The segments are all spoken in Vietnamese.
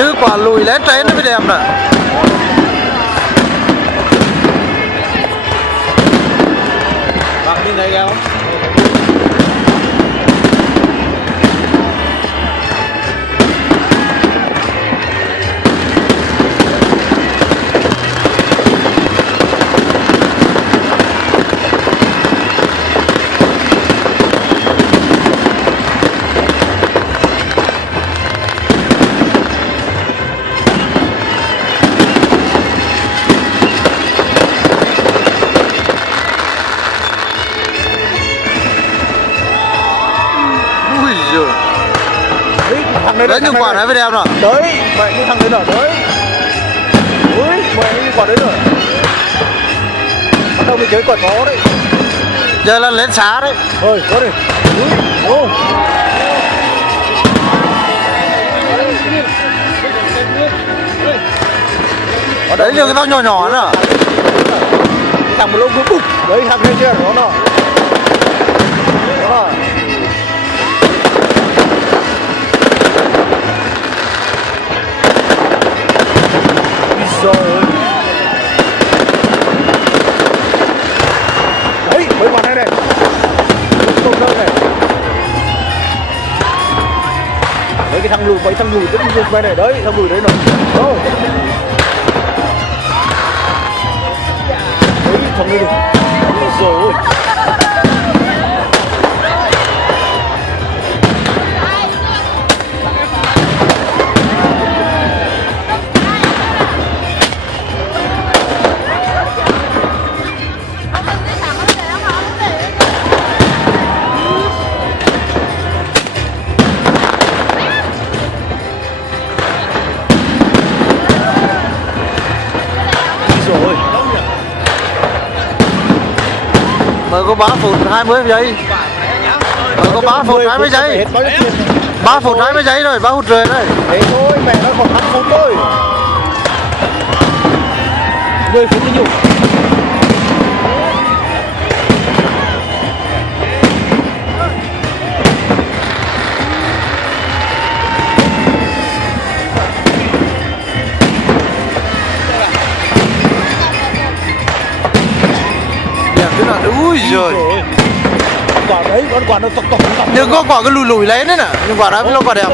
Như quả lùi lên trên nó mới đẹp nè. Bác nhìn thấy không? Đấy những quả này mới đẹp rồi. Đấy, mẹ như thằng đấy nữa, đấy. Ui, mẹ như quả đấy nữa. Bắt đầu mình chơi quả chó đấy. Giờ là lên xá đấy. Ơi, có đi. Ui, ô. Đấy như cái tao nhỏ nhỏ nữa. Thằng một lúc cuối cùng. Đấy, thằng kia chưa, nó nọ. Đó. Rồi. Đấy, mấy quả này này. Không đâu này. Mấy cái thằng lùi rất là bên này đấy, thằng lùi đấy rồi. Đó. Đấy, thằng lùi. Rồi. Mới có 3 phút 20 giây. Mới có 3 phút 20 giây. 3 phút 20 giây rồi, 3 phút rưỡi rồi. Thế thôi, mẹ nó còn 5 phút thôi. 10 phút mới nhủ. Ui giời. Quả đấy, con quả nó tọc. Nhưng có quả cái lùi lên đấy nè. Nhưng quả đó mới là quả đẹp.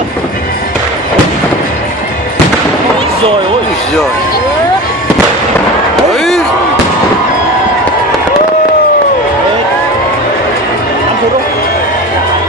Rồi ôi. Rồi.